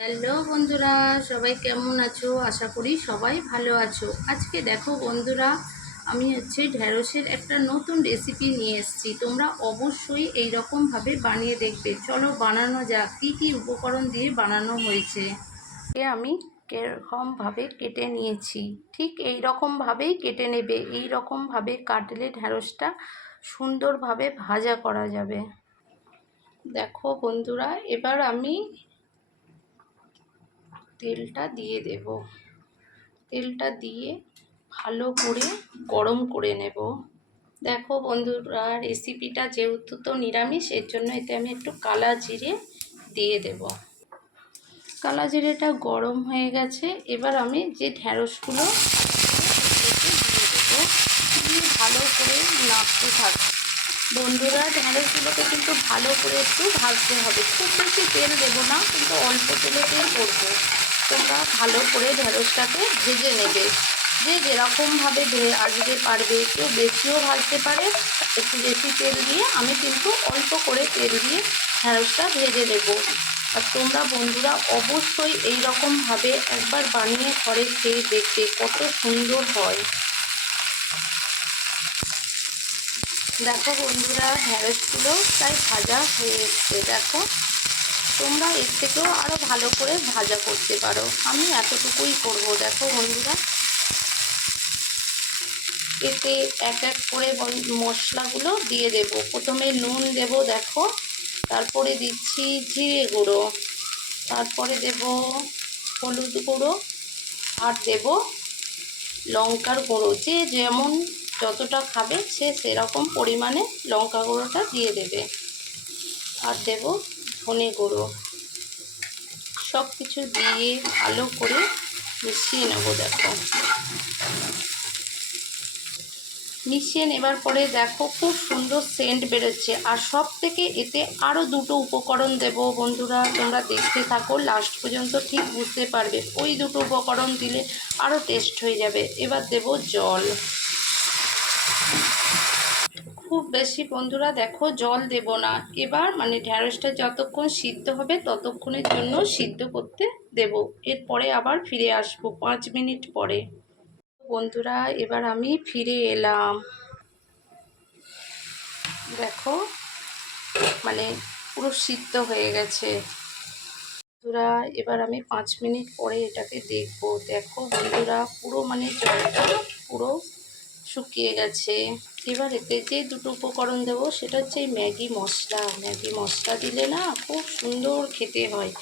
Hello বন্ধুরা, সবাই কেমন আছো? আশা করি সবাই ভালো আছো। আজকে দেখো বন্ধুরা, আমি হচ্ছে ঢ্যাঁড়সের একটা নতুন রেসিপি নিয়ে এসেছি। তোমরা অবশ্যই এই রকমভাবে বানিয়ে দেখবে। চলো বানানো যাক, কী কী উপকরণ দিয়ে বানানো হয়েছে। এ আমি কীরকমভাবে কেটে নিয়েছি। ঠিক এই রকমভাবেই কেটে নেবে। এই রকমভাবে কাটলে ঢ্যাঁড়সটা সুন্দরভাবে ভাজা করা যাবে। দেখো বন্ধুরা, এবার আমি তেলটা দিয়ে দেব। তেলটা দিয়ে ভালো করে গরম করে নেব। দেখো বন্ধুরা রেসিপিটা যেহেতু তো নিরামিষ, এর জন্য এতে আমি একটু কালা জিরে দিয়ে দেব। কালা জিরেটা গরম হয়ে গেছে, এবার আমি যে ঢ্যাঁড়সগুলো দিয়ে দেবো ভালো করে নাড়তে থাকব। বন্ধুরা ঢ্যাঁড়সগুলোকে কিন্তু ভালো করে একটু ভাজতে হবে। খুব বেশি তেল দেবো না, কিন্তু অল্প তেলে তেল করব। তোমরা ভালো করে ঢেঁড়সটাকে ভেজে নেবে। যে যেরকমভাবে আসতে পারবে কেউ বেশিও ভাজতে পারে, একটু বেশি তেল দিয়ে আমি কিন্তু অল্প করে তেল দিয়ে ঢেঁড়সটা ভেজে নেব। আর তোমরা বন্ধুরা অবশ্যই এই রকমভাবে একবার বানিয়ে ঘরে খেয়ে দেখবে কত সুন্দর হয়। দেখো বন্ধুরা ঢ্যাঁড়সগুলো প্রায় ভাজা হয়ে এসছে। দেখো তোমরা এর থেকেও আরও ভালো করে ভাজা করতে পারো। আমি এতটুকুই করব, দেখো বন্ধুরা। এতে এক এক করে মশলাগুলো দিয়ে দেব। প্রথমে নুন দেব, দেখো। তারপরে দিচ্ছি জিরে গুঁড়ো। তারপরে দেব হলুদ গুঁড়ো। আর দেব লঙ্কার গুঁড়ো। যে যেমন যতটা খাবে সে সেরকম পরিমাণে লঙ্কা গুঁড়োটা দিয়ে দেবে। আর দেব ধনে গুঁড়ো। সব কিছু দিয়ে ভালো করে মিশিয়ে নেব, দেখো। মিশিয়ে নেবার পরে দেখো খুব সুন্দর সেন্ট বেরোচ্ছে। আর সব থেকে এতে আরও দুটো উপকরণ দেব বন্ধুরা, তোমরা দেখতে থাকো লাস্ট পর্যন্ত ঠিক বুঝতে পারবে। ওই দুটো উপকরণ দিলে আরও টেস্ট হয়ে যাবে। এবার দেব জল। খুব বেশি বন্ধুরা দেখো জল দেব না। এবার মানে ঢ্যাঁড়সটা যতক্ষণ সিদ্ধ হবে ততক্ষণের জন্য সিদ্ধ করতে দেব। এরপরে আবার ফিরে আসব পাঁচ মিনিট পরে। বন্ধুরা, এবার আমি ফিরে এলাম। দেখো মানে পুরো সিদ্ধ হয়ে গেছে। বন্ধুরা, এবার আমি পাঁচ মিনিট পরে এটাকে দেখব। দেখো বন্ধুরা, পুরো মানে জলটা পুরো শুকিয়ে গেছে। এবার এতে যে দুটো উপকরণ দেবো, সেটা হচ্ছে এই ম্যাগি মশলা। ম্যাগি মশলা দিলে না খুব সুন্দর খেতে হয়।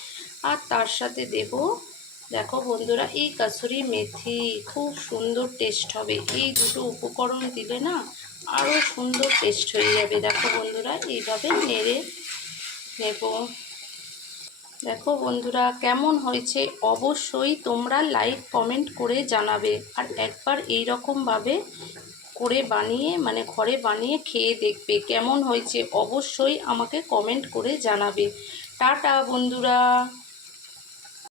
আর তার সাথে দেব, দেখো বন্ধুরা, এই কাসুরি মেথি। খুব সুন্দর টেস্ট হবে। এই দুটো উপকরণ দিলে না আরও সুন্দর টেস্ট হয়ে যাবে। দেখো বন্ধুরা, এইভাবে নেড়ে নেব। দেখো বন্ধুরা, কেমন হয়েছে অবশ্যই তোমরা লাইক কমেন্ট করে জানাবে। আর একবার এই রকমভাবে করে বানিয়ে মানে ঘরে বানিয়ে খেয়ে দেখবে কেমন হয়েছে অবশ্যই আমাকে কমেন্ট করে জানাবে। টাটা বন্ধুরা।